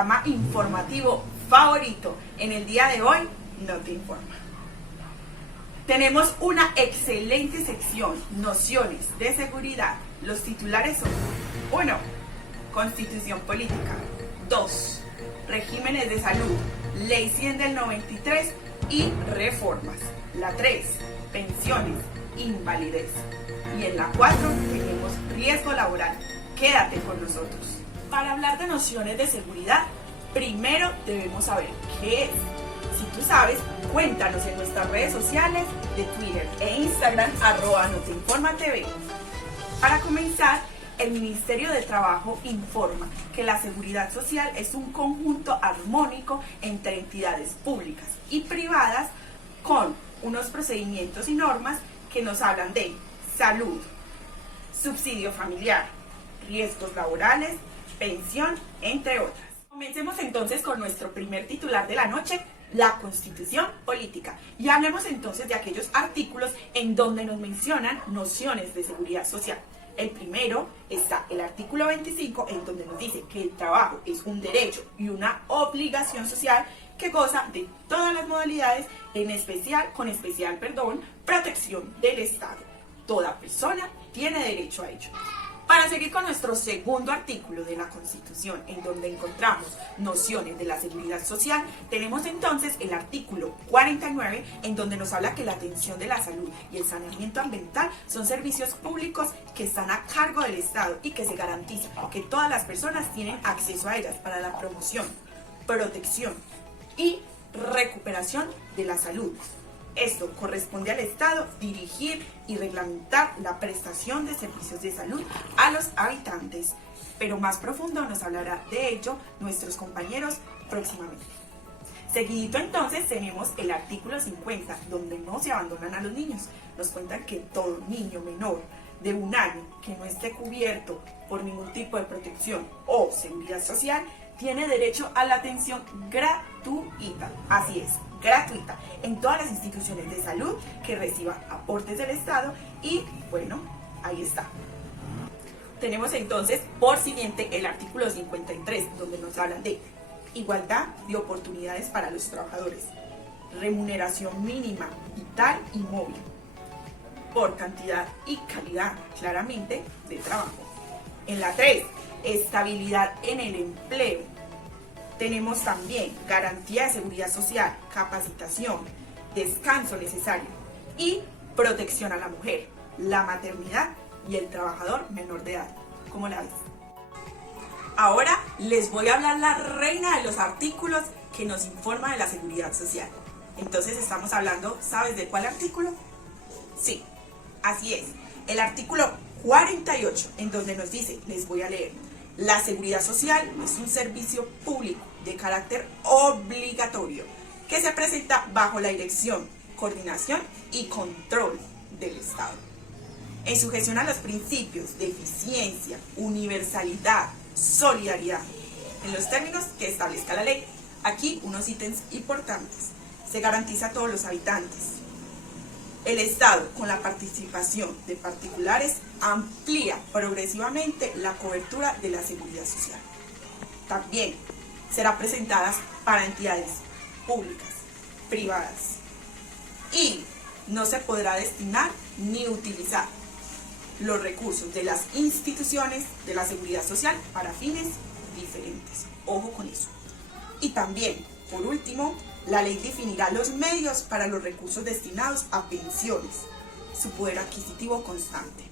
programa informativo favorito. En el día de hoy, No Te Informa. Tenemos una excelente sección, nociones de seguridad. Los titulares son: 1. Constitución política. 2. Regímenes de salud. Ley 100 del 93 y reformas. La 3. Pensiones, invalidez. Y en la 4 tenemos riesgo laboral. Quédate con nosotros. Para hablar de nociones de seguridad, primero debemos saber qué es. Si tú sabes, cuéntanos en nuestras redes sociales de Twitter e Instagram, @noteinformatv. Para comenzar, el Ministerio de Trabajo informa que la seguridad social es un conjunto armónico entre entidades públicas y privadas con unos procedimientos y normas que nos hablan de salud, subsidio familiar, riesgos laborales, pensión, entre otras. Comencemos entonces con nuestro primer titular de la noche, la Constitución política. Y hablemos entonces de aquellos artículos en donde nos mencionan nociones de seguridad social. El primero está el artículo 25, en donde nos dice que el trabajo es un derecho y una obligación social que goza de todas las modalidades, con especial protección del Estado. Toda persona tiene derecho a ello. Para seguir con nuestro segundo artículo de la Constitución, en donde encontramos nociones de la seguridad social, tenemos entonces el artículo 49, en donde nos habla que la atención de la salud y el saneamiento ambiental son servicios públicos que están a cargo del Estado y que se garantiza que todas las personas tienen acceso a ellas para la promoción, protección y recuperación de la salud. Esto corresponde al Estado dirigir y reglamentar la prestación de servicios de salud a los habitantes. Pero más profundo nos hablará de ello nuestros compañeros próximamente. Seguidito entonces tenemos el artículo 50, donde no se abandonan a los niños. Nos cuentan que todo niño menor de 1 año que no esté cubierto por ningún tipo de protección o seguridad social tiene derecho a la atención gratuita. Así es, gratuita, en todas las instituciones de salud que reciban aportes del Estado. Y bueno, ahí está. Tenemos entonces por siguiente el artículo 53, donde nos hablan de igualdad de oportunidades para los trabajadores, remuneración mínima, vital y móvil, por cantidad y calidad, claramente, de trabajo. En la 3, estabilidad en el empleo. Tenemos también garantía de seguridad social, capacitación, descanso necesario y protección a la mujer, la maternidad y el trabajador menor de edad. ¿Cómo la ves? Ahora les voy a hablar la reina de los artículos que nos informa de la seguridad social. Entonces estamos hablando, ¿sabes de cuál artículo? Sí, así es, el artículo 48, en donde nos dice, les voy a leer: la seguridad social es un servicio público de carácter obligatorio que se presenta bajo la dirección, coordinación y control del Estado, en sujeción a los principios de eficiencia, universalidad, solidaridad, en los términos que establezca la ley. Aquí unos ítems importantes: se garantiza a todos los habitantes. El Estado, con la participación de particulares, amplía progresivamente la cobertura de la seguridad social. También será presentada para entidades públicas, privadas, y no se podrá destinar ni utilizar los recursos de las instituciones de la seguridad social para fines diferentes. Ojo con eso. Y también, por último, la ley definirá los medios para los recursos destinados a pensiones, su poder adquisitivo constante.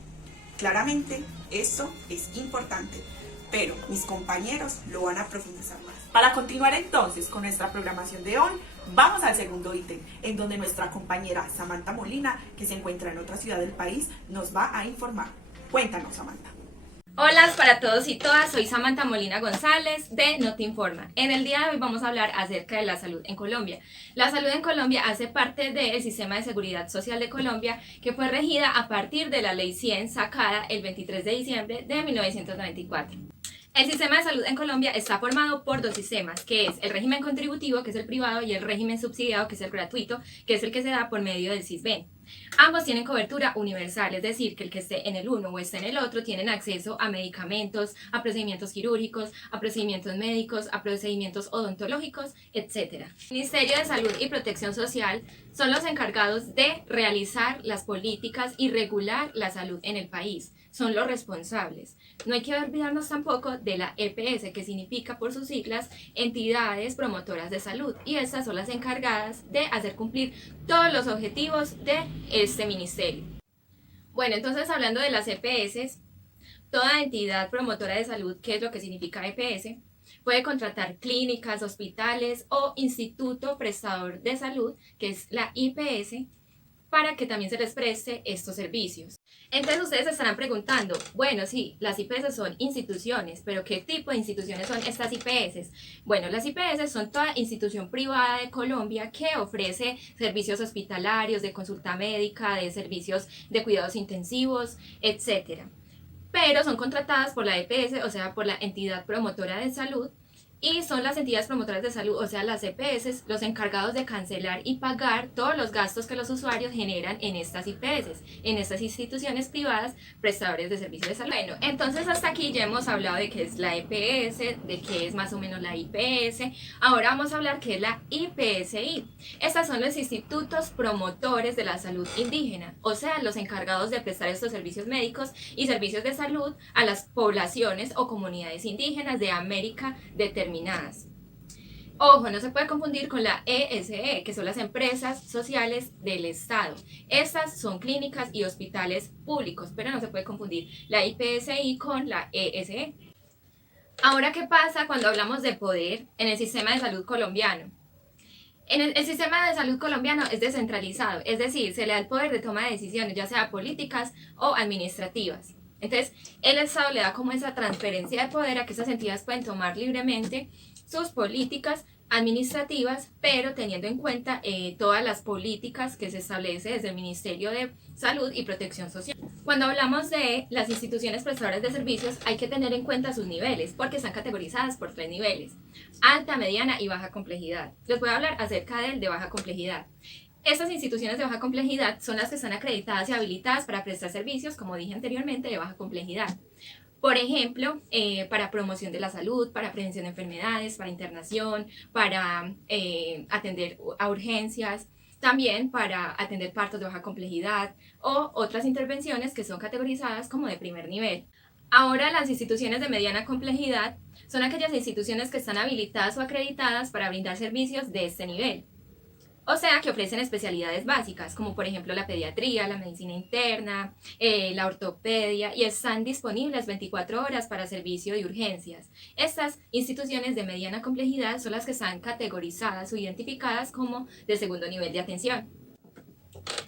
Claramente, esto es importante, pero mis compañeros lo van a profundizar más. Para continuar entonces con nuestra programación de hoy, vamos al segundo ítem, en donde nuestra compañera Samantha Molina, que se encuentra en otra ciudad del país, nos va a informar. Cuéntanos, Samantha. Hola para todos y todas, soy Samantha Molina González de No Te Informa. En el día de hoy vamos a hablar acerca de la salud en Colombia. La salud en Colombia hace parte del Sistema de Seguridad Social de Colombia, que fue regida a partir de la Ley 100 sacada el 23 de diciembre de 1994. El sistema de salud en Colombia está formado por 2 sistemas, que es el régimen contributivo, que es el privado, y el régimen subsidiado, que es el gratuito, que es el que se da por medio del SISBEN. Ambos tienen cobertura universal, es decir, que el que esté en el uno o esté en el otro tienen acceso a medicamentos, a procedimientos quirúrgicos, a procedimientos médicos, a procedimientos odontológicos, etc. El Ministerio de Salud y Protección Social son los encargados de realizar las políticas y regular la salud en el país. Son los responsables. No hay que olvidarnos tampoco de la EPS, que significa por sus siglas Entidades Promotoras de Salud, y estas son las encargadas de hacer cumplir todos los objetivos de este ministerio. Bueno, entonces hablando de las EPS, toda entidad promotora de salud, ¿qué es lo que significa EPS? Puede contratar clínicas, hospitales o instituto prestador de salud, que es la IPS, para que también se les preste estos servicios. Entonces ustedes se estarán preguntando, bueno, sí, las IPS son instituciones, pero ¿qué tipo de instituciones son estas IPS? Bueno, las IPS son toda institución privada de Colombia que ofrece servicios hospitalarios, de consulta médica, de servicios de cuidados intensivos, etc. Pero son contratadas por la EPS, o sea, por la entidad promotora de salud, y son las entidades promotoras de salud, o sea, las EPS, los encargados de cancelar y pagar todos los gastos que los usuarios generan en estas IPS, en estas instituciones privadas prestadores de servicios de salud. Bueno, entonces hasta aquí ya hemos hablado de qué es la EPS, de qué es más o menos la IPS. Ahora vamos a hablar qué es la IPSI. Estas son los institutos promotores de la salud indígena, o sea, los encargados de prestar estos servicios médicos y servicios de salud a las poblaciones o comunidades indígenas de América determinadas. Ojo, no se puede confundir con la ESE, que son las empresas sociales del Estado. Estas son clínicas y hospitales públicos, pero no se puede confundir la IPSI con la ESE. Ahora, ¿qué pasa cuando hablamos de poder en el sistema de salud colombiano? El sistema de salud colombiano es descentralizado, es decir, se le da el poder de toma de decisiones, ya sea políticas o administrativas. Entonces, el Estado le da como esa transferencia de poder a que esas entidades pueden tomar libremente sus políticas administrativas, pero teniendo en cuenta todas las políticas que se establece desde el Ministerio de Salud y Protección Social. Cuando hablamos de las instituciones prestadoras de servicios, hay que tener en cuenta sus niveles, porque están categorizadas por 3 niveles: alta, mediana y baja complejidad. Les voy a hablar acerca del de baja complejidad. Estas instituciones de baja complejidad son las que están acreditadas y habilitadas para prestar servicios, como dije anteriormente, de baja complejidad. Por ejemplo, para promoción de la salud, para prevención de enfermedades, para internación, para atender a urgencias, también para atender partos de baja complejidad o otras intervenciones que son categorizadas como de primer nivel. Ahora, las instituciones de mediana complejidad son aquellas instituciones que están habilitadas o acreditadas para brindar servicios de este nivel. O sea, que ofrecen especialidades básicas, como por ejemplo la pediatría, la medicina interna, la ortopedia, y están disponibles 24 horas para servicio de urgencias. Estas instituciones de mediana complejidad son las que están categorizadas o identificadas como de segundo nivel de atención.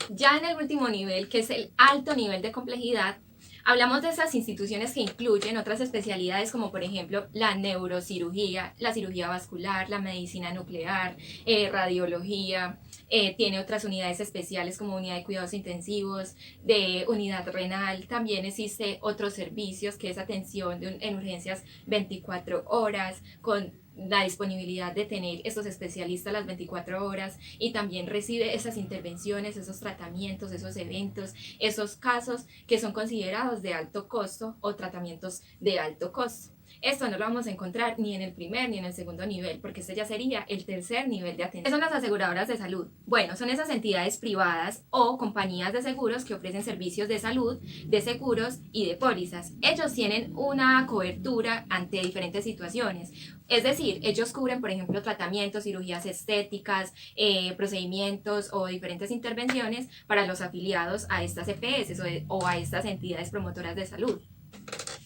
Ya en el último nivel, que es el alto nivel de complejidad, hablamos de esas instituciones que incluyen otras especialidades como por ejemplo la neurocirugía, la cirugía vascular, la medicina nuclear, radiología, tiene otras unidades especiales como unidad de cuidados intensivos, de unidad renal. También existe otros servicios que es atención en urgencias 24 horas con la disponibilidad de tener estos especialistas las 24 horas, y también recibe esas intervenciones, esos tratamientos, esos eventos, esos casos que son considerados de alto costo o tratamientos de alto costo. Esto no lo vamos a encontrar ni en el primer ni en el segundo nivel, porque este ya sería el tercer nivel de atención. ¿Qué son las aseguradoras de salud? Bueno, son esas entidades privadas o compañías de seguros que ofrecen servicios de salud, de seguros y de pólizas. Ellos tienen una cobertura ante diferentes situaciones. Es decir, ellos cubren, por ejemplo, tratamientos, cirugías estéticas, procedimientos o diferentes intervenciones para los afiliados a estas EPS o a estas entidades promotoras de salud.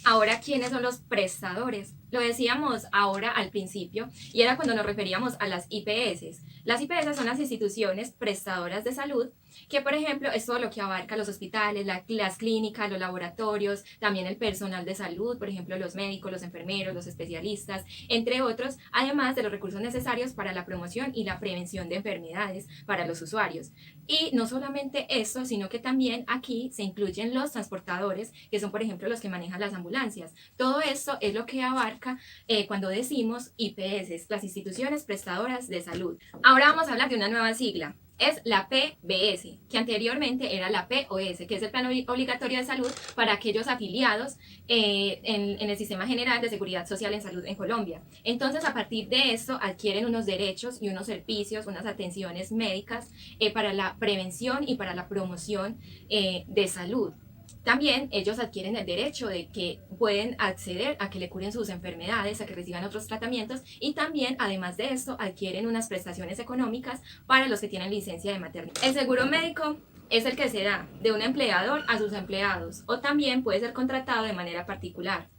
Ahora, ¿quiénes son los prestadores? Lo decíamos ahora al principio, y era cuando nos referíamos a las IPS. Las IPS son las instituciones prestadoras de salud, que por ejemplo es todo lo que abarca los hospitales, las clínicas, los laboratorios, también el personal de salud, por ejemplo los médicos, los enfermeros, los especialistas, entre otros, además de los recursos necesarios para la promoción y la prevención de enfermedades para los usuarios. Y no solamente esto, sino que también aquí se incluyen los transportadores, que son por ejemplo los que manejan las ambulancias. Todo esto es lo que abarca significa cuando decimos IPS, las instituciones prestadoras de salud. Ahora vamos a hablar de una nueva sigla. Es la PBS, que anteriormente era la POS, que es el Plan Obligatorio de Salud para aquellos afiliados en el Sistema General de Seguridad Social en Salud en Colombia. Entonces, a partir de esto, adquieren unos derechos y unos servicios, unas atenciones médicas para la prevención y para la promoción de salud. También ellos adquieren el derecho de que pueden acceder a que le curen sus enfermedades, a que reciban otros tratamientos y también, además de esto, adquieren unas prestaciones económicas para los que tienen licencia de maternidad. El seguro médico es el que se da de un empleador a sus empleados o también puede ser contratado de manera particular.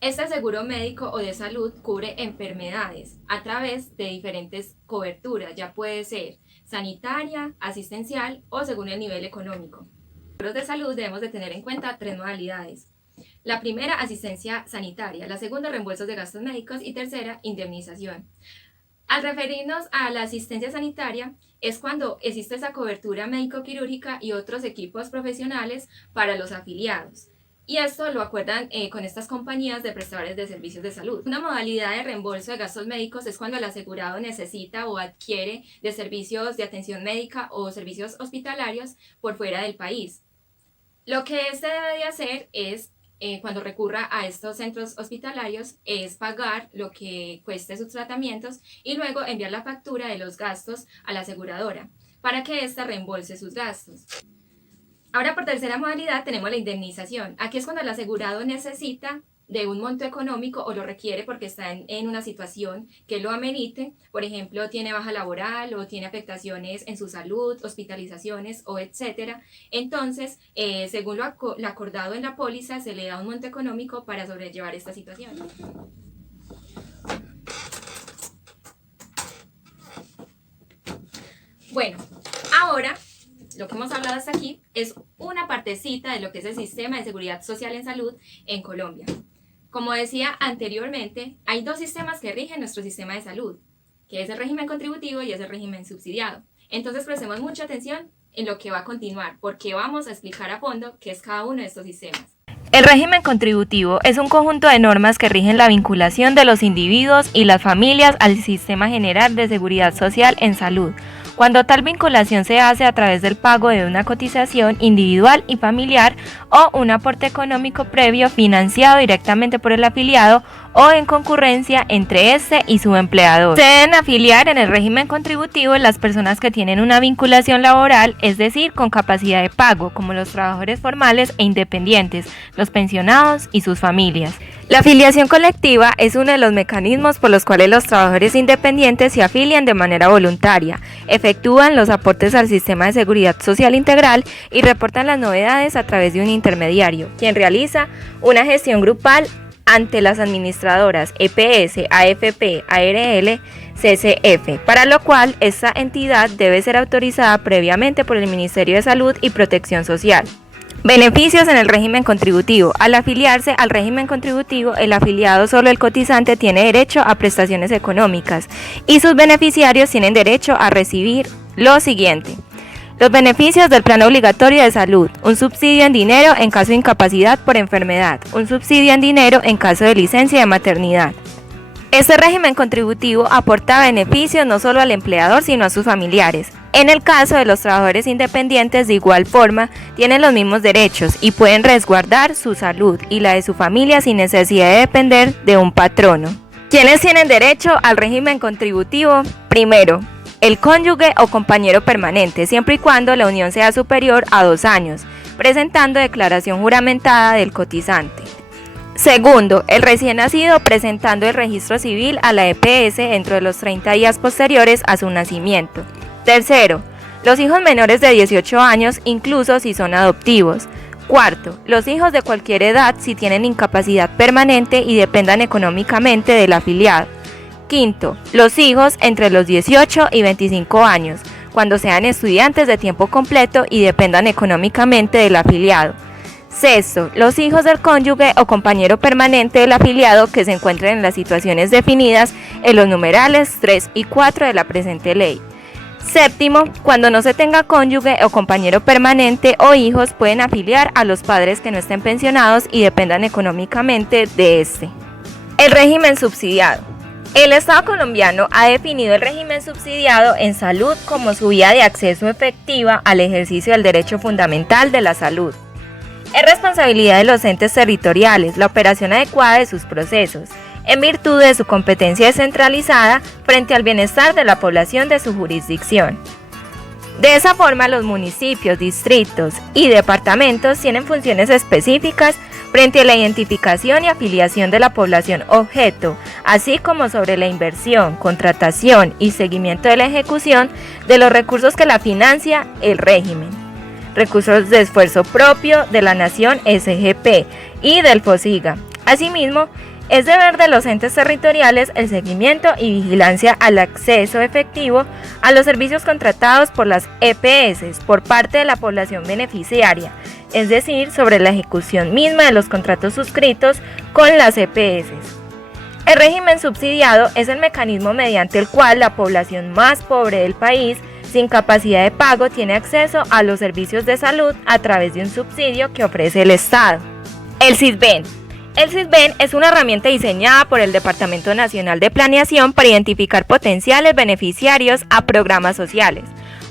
Este seguro médico o de salud cubre enfermedades a través de diferentes coberturas, ya puede ser sanitaria, asistencial o según el nivel económico. Los seguros de salud debemos de tener en cuenta 3 modalidades. La primera, asistencia sanitaria, la segunda, reembolsos de gastos médicos y tercera, indemnización. Al referirnos a la asistencia sanitaria, es cuando existe esa cobertura médico-quirúrgica y otros equipos profesionales para los afiliados. Y esto lo acuerdan con estas compañías de prestadores de servicios de salud. Una modalidad de reembolso de gastos médicos es cuando el asegurado necesita o adquiere de servicios de atención médica o servicios hospitalarios por fuera del país. Lo que este debe de hacer es, cuando recurra a estos centros hospitalarios, es pagar lo que cueste sus tratamientos y luego enviar la factura de los gastos a la aseguradora para que ésta reembolse sus gastos. Ahora, por tercera modalidad, tenemos la indemnización. Aquí es cuando el asegurado necesita de un monto económico o lo requiere porque está en una situación que lo amerite, por ejemplo, tiene baja laboral o tiene afectaciones en su salud, hospitalizaciones o etcétera. Entonces, según lo acordado en la póliza, se le da un monto económico para sobrellevar esta situación. Bueno, ahora lo que hemos hablado hasta aquí es una partecita de lo que es el sistema de seguridad social en salud en Colombia. Como decía anteriormente, hay 2 sistemas que rigen nuestro sistema de salud, que es el régimen contributivo y es el régimen subsidiado. Entonces prestemos mucha atención en lo que va a continuar, porque vamos a explicar a fondo qué es cada uno de estos sistemas. El régimen contributivo es un conjunto de normas que rigen la vinculación de los individuos y las familias al Sistema General de Seguridad Social en Salud, cuando tal vinculación se hace a través del pago de una cotización individual y familiar o un aporte económico previo financiado directamente por el afiliado o en concurrencia entre este y su empleador. Se deben afiliar en el régimen contributivo las personas que tienen una vinculación laboral, es decir, con capacidad de pago, como los trabajadores formales e independientes, los pensionados y sus familias. La afiliación colectiva es uno de los mecanismos por los cuales los trabajadores independientes se afilian de manera voluntaria, efectúan los aportes al sistema de seguridad social integral y reportan las novedades a través de un intermediario, quien realiza una gestión grupal ante las administradoras EPS, AFP, ARL, CCF, para lo cual esta entidad debe ser autorizada previamente por el Ministerio de Salud y Protección Social. Beneficios en el régimen contributivo. Al afiliarse al régimen contributivo, el afiliado, solo el cotizante, tiene derecho a prestaciones económicas y sus beneficiarios tienen derecho a recibir lo siguiente: los beneficios del Plan Obligatorio de Salud, un subsidio en dinero en caso de incapacidad por enfermedad, un subsidio en dinero en caso de licencia de maternidad. Este régimen contributivo aporta beneficios no solo al empleador, sino a sus familiares. En el caso de los trabajadores independientes, de igual forma, tienen los mismos derechos y pueden resguardar su salud y la de su familia sin necesidad de depender de un patrono. ¿Quiénes tienen derecho al régimen contributivo? Primero, el cónyuge o compañero permanente, siempre y cuando la unión sea superior a 2 años, presentando declaración juramentada del cotizante. Segundo, el recién nacido presentando el registro civil a la EPS dentro de los 30 días posteriores a su nacimiento. Tercero, los hijos menores de 18 años, incluso si son adoptivos. Cuarto, los hijos de cualquier edad si tienen incapacidad permanente y dependan económicamente del afiliado. Quinto, los hijos entre los 18 y 25 años, cuando sean estudiantes de tiempo completo y dependan económicamente del afiliado. Sexto, los hijos del cónyuge o compañero permanente del afiliado que se encuentren en las situaciones definidas en los numerales 3 y 4 de la presente ley. Séptimo, cuando no se tenga cónyuge o compañero permanente o hijos, pueden afiliar a los padres que no estén pensionados y dependan económicamente de este. El régimen subsidiado. El Estado colombiano ha definido el régimen subsidiado en salud como su vía de acceso efectiva al ejercicio del derecho fundamental de la salud. Es responsabilidad de los entes territoriales la operación adecuada de sus procesos, en virtud de su competencia descentralizada frente al bienestar de la población de su jurisdicción. De esa forma, los municipios, distritos y departamentos tienen funciones específicas frente a la identificación y afiliación de la población objeto, así como sobre la inversión, contratación y seguimiento de la ejecución de los recursos que la financia el régimen, recursos de esfuerzo propio de la Nación SGP y del FOSIGA. Asimismo, es deber de los entes territoriales el seguimiento y vigilancia al acceso efectivo a los servicios contratados por las EPS por parte de la población beneficiaria, es decir, sobre la ejecución misma de los contratos suscritos con las EPS. El régimen subsidiado es el mecanismo mediante el cual la población más pobre del país, sin capacidad de pago, tiene acceso a los servicios de salud a través de un subsidio que ofrece el Estado. El SISBEN. El SISBEN es una herramienta diseñada por el Departamento Nacional de Planeación para identificar potenciales beneficiarios a programas sociales.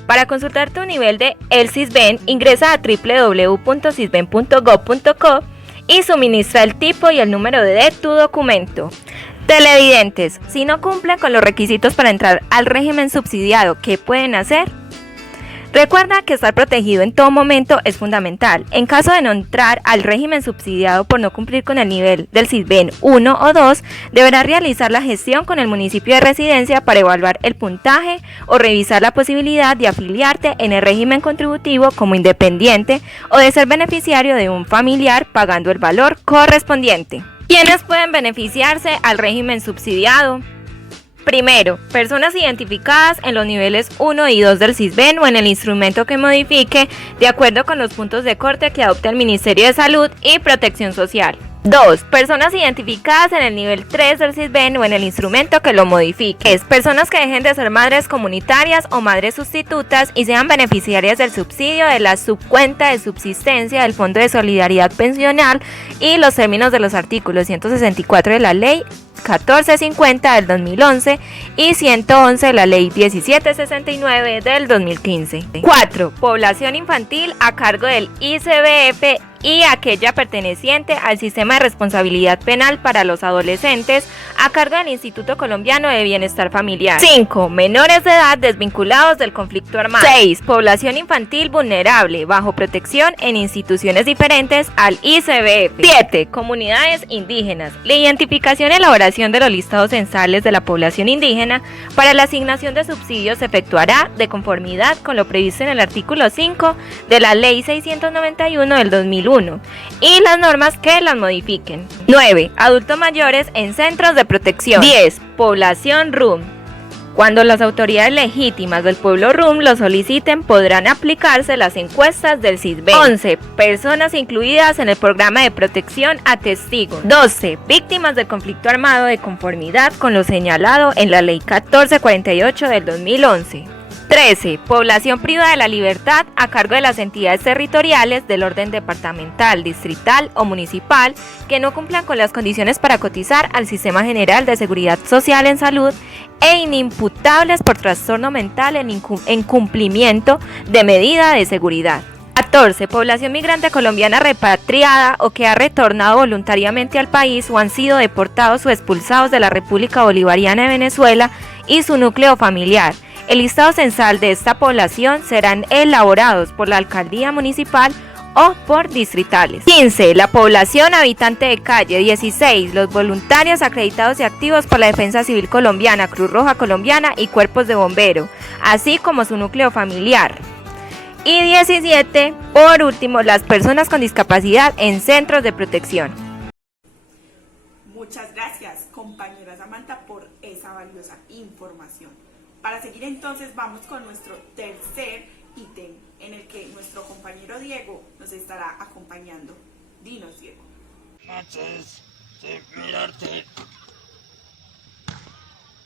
Para consultar tu nivel de El SISBEN, ingresa a www.sisben.gov.co y suministra el tipo y el número de tu documento. Televidentes, si no cumplen con los requisitos para entrar al régimen subsidiado, ¿qué pueden hacer? Recuerda que estar protegido en todo momento es fundamental. En caso de no entrar al régimen subsidiado por no cumplir con el nivel del SISBEN 1 o 2, deberá realizar la gestión con el municipio de residencia para evaluar el puntaje o revisar la posibilidad de afiliarte en el régimen contributivo como independiente o de ser beneficiario de un familiar pagando el valor correspondiente. ¿Quiénes pueden beneficiarse al régimen subsidiado? Primero, personas identificadas en los niveles 1 y 2 del SISBEN o en el instrumento que modifique de acuerdo con los puntos de corte que adopte el Ministerio de Salud y Protección Social. 2. Personas identificadas en el nivel 3 del SISBEN o en el instrumento que lo modifique. 3. Personas que dejen de ser madres comunitarias o madres sustitutas y sean beneficiarias del subsidio de la subcuenta de subsistencia del Fondo de Solidaridad Pensional y los términos de los artículos 164 de la Ley 1450 del 2011 y 111 de la Ley 1769 del 2015. 4. Población infantil a cargo del ICBF y aquella perteneciente al Sistema de Responsabilidad Penal para los Adolescentes a cargo del Instituto Colombiano de Bienestar Familiar. 5. Menores de edad desvinculados del conflicto armado. 6. Población infantil vulnerable bajo protección en instituciones diferentes al ICBF. 7. Comunidades indígenas. La identificación y elaboración de los listados censales de la población indígena para la asignación de subsidios se efectuará de conformidad con lo previsto en el artículo 5 de la Ley 691 del 2001 y las normas que las modifiquen. 9. Adultos mayores en centros de protección. 10. Población RUM. Cuando las autoridades legítimas del pueblo RUM lo soliciten, podrán aplicarse las encuestas del SISBEN. 11. Personas incluidas en el programa de protección a testigos. 12. Víctimas del conflicto armado de conformidad con lo señalado en la Ley 1448 del 2011. 13. Población privada de la libertad a cargo de las entidades territoriales del orden departamental, distrital o municipal que no cumplan con las condiciones para cotizar al Sistema General de Seguridad Social en Salud e inimputables por trastorno mental en cumplimiento de medida de seguridad. 14. Población migrante colombiana repatriada o que ha retornado voluntariamente al país o han sido deportados o expulsados de la República Bolivariana de Venezuela y su núcleo familiar. El listado censal de esta población serán elaborados por la alcaldía municipal o por distritales. 15. La población habitante de calle. 16. Los voluntarios acreditados y activos por la Defensa Civil Colombiana, Cruz Roja Colombiana y cuerpos de bombero, así como su núcleo familiar. Y 17. Por último, las personas con discapacidad en centros de protección. Muchas gracias, compañera Samantha, por esa valiosa información. Para seguir entonces vamos con nuestro tercer ítem en el que nuestro compañero Diego nos estará acompañando. Dinos, Diego. Noches, sin mirarte.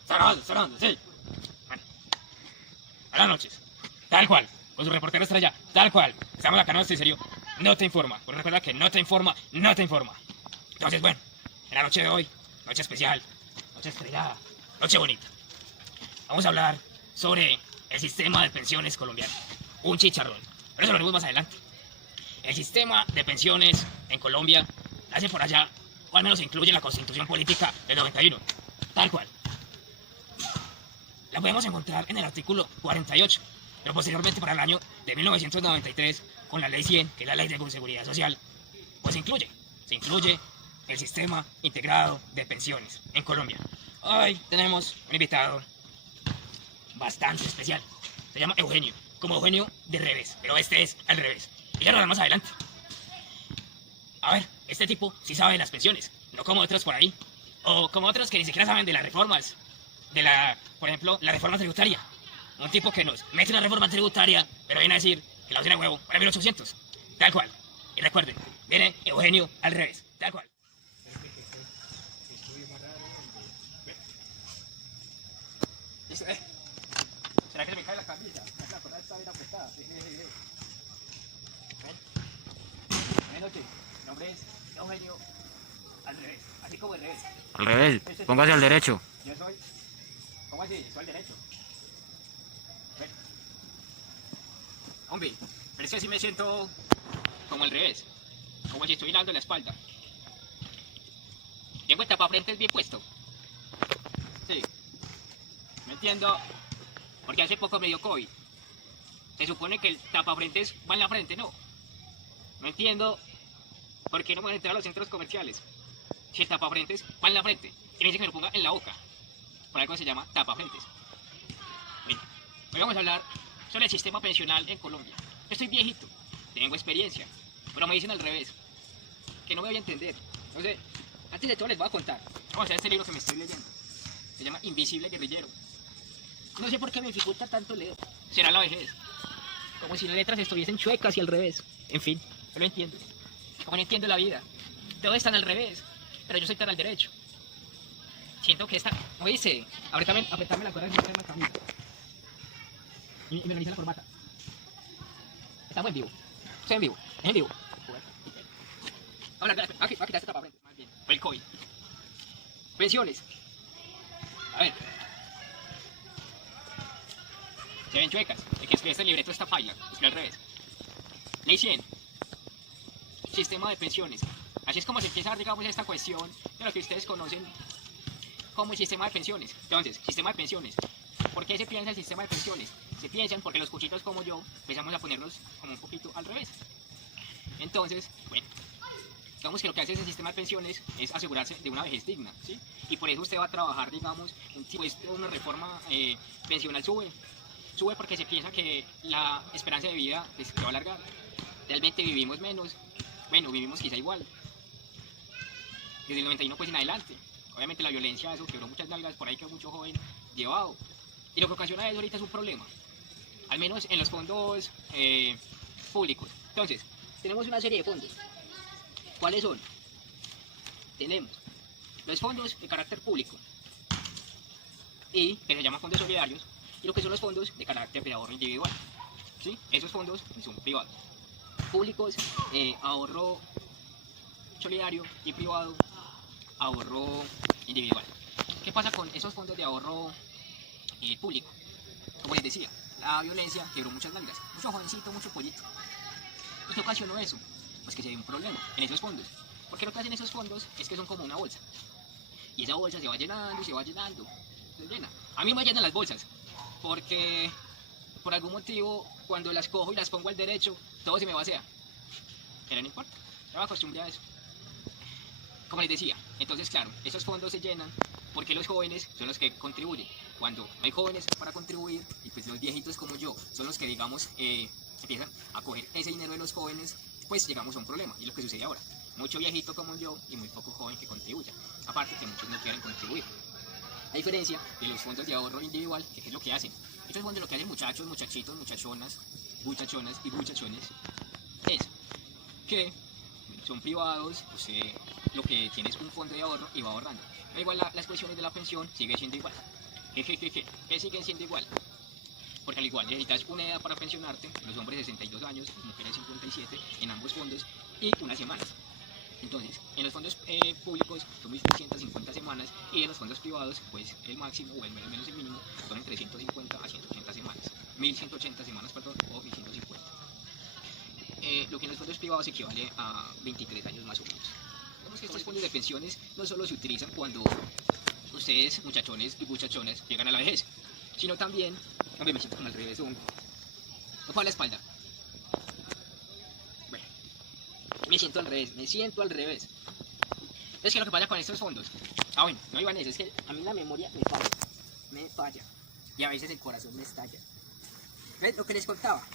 Sonando, sí. Bueno. Buenas noches. Tal cual, con su reportero estrella, tal cual. Estamos acá, no estoy serio. No te informa. Pues recuerda que no te informa, no te informa. Entonces, bueno, en la noche de hoy noche especial, noche estrellada, noche bonita. Vamos a hablar sobre el sistema de pensiones colombiano. Un chicharrón, pero eso lo haremos más adelante. El sistema de pensiones en Colombia nace por allá, o al menos incluye la Constitución Política del 91, tal cual. La podemos encontrar en el artículo 48, pero posteriormente para el año de 1993, con la Ley 100, que es la Ley de Seguridad Social, pues se incluye el sistema integrado de pensiones en Colombia. Hoy tenemos un invitado bastante especial, se llama Eugenio, como Eugenio de revés, pero este es al revés, y ya lo haremos más adelante. A ver, este tipo sí sabe de las pensiones, no como otros por ahí, o como otros que ni siquiera saben de las reformas, por ejemplo, la reforma tributaria. Un tipo que nos mete una reforma tributaria, pero viene a decir que la tiene huevo para 1800, tal cual. Y recuerden, viene Eugenio al revés, tal cual. ¿Será que se me cae la camisa? La cosa está bien apretada. Buenas noches, mi nombre es Eugenio al revés, así como al revés. Al revés, póngase al derecho. Yo soy, ¿cómo así? Soy al derecho. Ven. Hombre, pero es que así me siento como al revés, como si estuviera dando la espalda. Tengo el tapafrentes bien puesto. Sí. No entiendo, porque hace poco me dio COVID. Se supone que el tapafrentes va en la frente, ¿no? No entiendo por qué no me van a entrar a los centros comerciales. Si el tapafrentes va en la frente y me dicen que me lo ponga en la boca. Por algo se llama tapafrentes. Bien, hoy vamos a hablar sobre el sistema pensional en Colombia. Yo estoy viejito, tengo experiencia, pero me dicen al revés, que no me voy a entender. No sé, antes de todo les voy a contar. Vamos a ver este libro que me estoy leyendo. Se llama Invisible Guerrillero. No sé por qué me dificulta tanto leer. Será la vejez. Como si las letras estuviesen chuecas y al revés. En fin, yo lo entiendo. Como no entiendo la vida. Todos están al revés, pero yo soy tan al derecho. Siento que esta... Oíste, apretarme la cuerda y meterme la camisa. Y me organiza la corbata. Estamos en vivo. Estoy en vivo. Es en vivo. Hola, aquí está para frente. Más bien. Por el COVID. Pensiones. A ver. Se ven chuecas. Es que este libreto está paila. Es que al revés. Ley 100. Sistema de pensiones. Así es como se empieza, digamos, esta cuestión de lo que ustedes conocen como el sistema de pensiones. Entonces, sistema de pensiones. ¿Por qué se piensa el sistema de pensiones? Se piensan porque los cuchitos como yo empezamos a ponernos como un poquito al revés. Entonces, bueno, digamos que lo que hace ese sistema de pensiones es asegurarse de una vejez digna, ¿sí? Y por eso usted va a trabajar, digamos, una reforma pensional sube porque se piensa que la esperanza de vida se va a alargar. Realmente vivimos menos, bueno, vivimos quizá igual. Desde el 91 pues en adelante. Obviamente la violencia, eso quebró muchas nalgas, por ahí quedó mucho joven llevado. Y lo que ocasiona eso ahorita es un problema. Al menos en los fondos públicos. Entonces, tenemos una serie de fondos. ¿Cuáles son? Tenemos los fondos de carácter público, y que se llaman fondos solidarios, y lo que son los fondos de carácter de ahorro individual. ¿Sí? Esos fondos son privados. Públicos, ahorro solidario, y privado, ahorro individual. ¿Qué pasa con esos fondos de ahorro público? Como les decía, la violencia quebró muchas nalgas, mucho jovencito, mucho pollito. ¿Y qué ocasionó eso? Pues que se dio un problema en esos fondos. Porque lo que hacen esos fondos es que son como una bolsa. Y esa bolsa se va llenando y se va llenando. Se llena. A mí me llenan las bolsas. Porque por algún motivo, cuando las cojo y las pongo al derecho, todo se me vacía. Pero no importa, yo me acostumbré a eso. Como les decía, entonces claro, esos fondos se llenan porque los jóvenes son los que contribuyen. Cuando no hay jóvenes para contribuir, y pues los viejitos como yo son los que, digamos, empiezan a coger ese dinero de los jóvenes, pues llegamos a un problema. Y es lo que sucede ahora. Mucho viejito como yo y muy poco joven que contribuya. Aparte que muchos no quieren contribuir. A diferencia de los fondos de ahorro individual, que es lo que hacen. Estos fondos lo que hacen muchachos, muchachitos, muchachonas y muchachones, es que son privados, usted lo que tiene es un fondo de ahorro y va ahorrando. Pero igual las cuestiones de la pensión sigue siendo igual. ¿Qué siguen siendo igual? Porque al igual necesitas una edad para pensionarte, los hombres 62 años, las mujeres 57, en ambos fondos, y unas semanas. Entonces, en los fondos públicos son 1.350 semanas y en los fondos privados, pues el máximo o el menos el mínimo son entre 150 a 180 semanas. 1.180 semanas, perdón, o 1.150. Lo que en los fondos privados equivale a 23 años más o menos. Vemos que estos fondos de pensiones no solo se utilizan cuando ustedes, muchachones y muchachonas, llegan a la vejez, sino también, hombre, me siento como al revés, no para la espalda. Bueno, me siento al revés. Es que lo que pasa con estos fondos, bueno, no iban eso, es que a mí la memoria me falla, y a veces el corazón me estalla. ¿Ves lo que les contaba?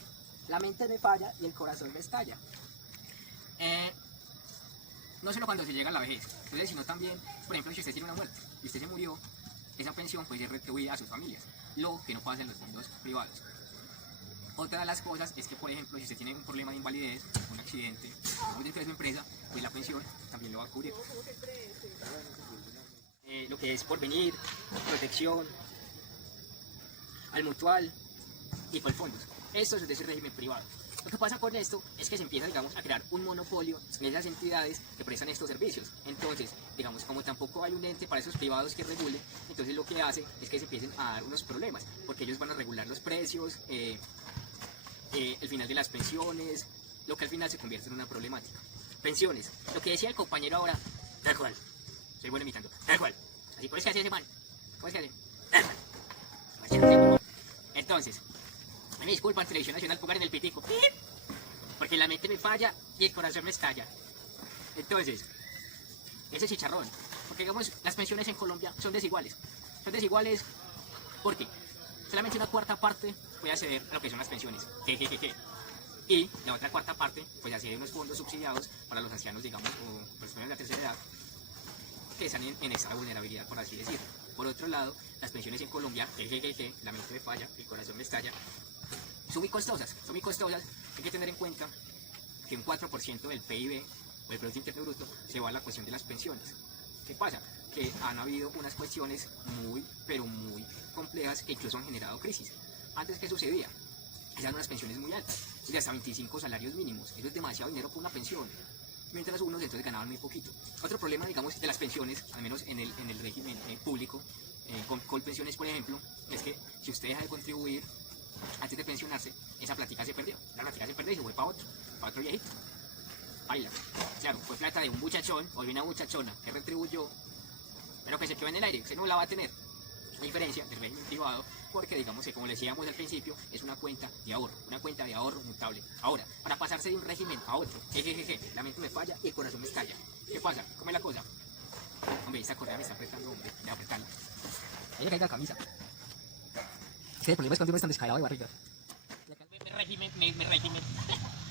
La mente me falla y el corazón me estalla. No solo cuando se llega a la vejez, entonces, sino también, por ejemplo, si usted tiene una muerte y usted se murió, esa pensión puede ser retribuida a sus familias, lo que no pasa en los fondos privados. Otra de las cosas es que, por ejemplo, si usted tiene un problema de invalidez, un accidente, dentro de su empresa, pues la pensión también lo va a cubrir. Lo que es porvenir, protección, al mutual y por fondos. Esto es de ese régimen privado. Lo que pasa con esto es que se empieza, digamos, a crear un monopolio en esas entidades que prestan estos servicios. Entonces, digamos, como tampoco hay un ente para esos privados que regule, entonces lo que hace es que se empiecen a dar unos problemas, porque ellos van a regular los precios, el final de las pensiones, lo que al final se convierte en una problemática. Pensiones, lo que decía el compañero ahora, tal cual, soy bueno imitando, tal cual, así por eso que hace ese man, ¿cómo es que hace? Tal cual. Entonces, me disculpan, Televisión Nacional, pongan en el pitico, porque la mente me falla y el corazón me estalla. Entonces, ese chicharrón, porque digamos, las pensiones en Colombia son desiguales porque solamente una cuarta parte puede acceder a lo que son las pensiones, y la otra cuarta parte puede acceder a unos fondos subsidiados para los ancianos, digamos, o personas de la tercera edad, que están en esta vulnerabilidad, por así decirlo. Por otro lado, las pensiones en Colombia, la mente me falla, el corazón me estalla, son muy costosas. Hay que tener en cuenta que un 4% del PIB o del Producto Interno Bruto se va a la cuestión de las pensiones. ¿Qué pasa? Que han habido unas cuestiones pero muy complejas que incluso han generado crisis. Antes, ¿qué sucedía? Eran unas pensiones muy altas, de hasta 25 salarios mínimos. Eso es demasiado dinero por una pensión. Mientras unos entonces ganaban muy poquito. Otro problema, digamos, de las pensiones, al menos en el régimen público, con Colpensiones, por ejemplo, es que si usted deja de contribuir antes de pensionarse, esa plática se perdió. La plática se perdió y se fue para otro viejito. Baila. Claro, fue plata de un muchachón o de una muchachona que retribuyó, pero que se quedó en el aire, que no la va a tener. A diferencia del régimen privado, porque digamos que, como le decíamos al principio, es una cuenta de ahorro mutable. Ahora, para pasarse de un régimen a otro, la mente me falla y el corazón me estalla. ¿Qué pasa? ¿Cómo es la cosa? Hombre, esta correa me está apretando, hombre, me va a apretar. Ahí le caiga la camisa. Es que el problema es cuando uno es tan descarado de barriga. Me régimen,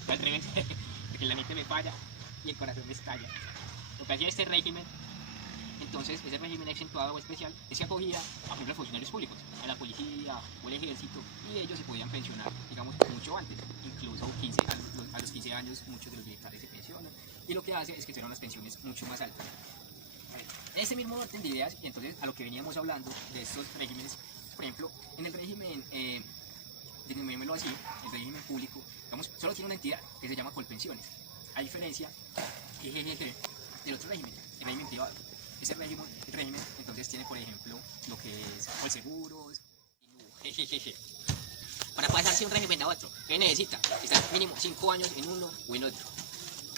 al revés, porque la mente me falla y el corazón me estalla. Lo que hacía este régimen, entonces, ese régimen exentuado o especial, es que acogía a, por ejemplo, funcionarios públicos, a la policía o el ejército, y ellos se podían pensionar, digamos, mucho antes, incluso a los 15 años muchos de los militares se pensionan, y lo que hace es que serán unas pensiones mucho más altas. Ese mismo orden de ideas, y entonces a lo que veníamos hablando de estos regímenes, por ejemplo, en el régimen, digámoslo así, el régimen público, digamos, solo tiene una entidad que se llama Colpensiones, a diferencia del otro régimen, el régimen privado. Ese régimen, entonces tiene, por ejemplo, lo que es seguros, para pasarse de un régimen a otro, ¿qué necesita? Estar mínimo 5 años en uno o en otro.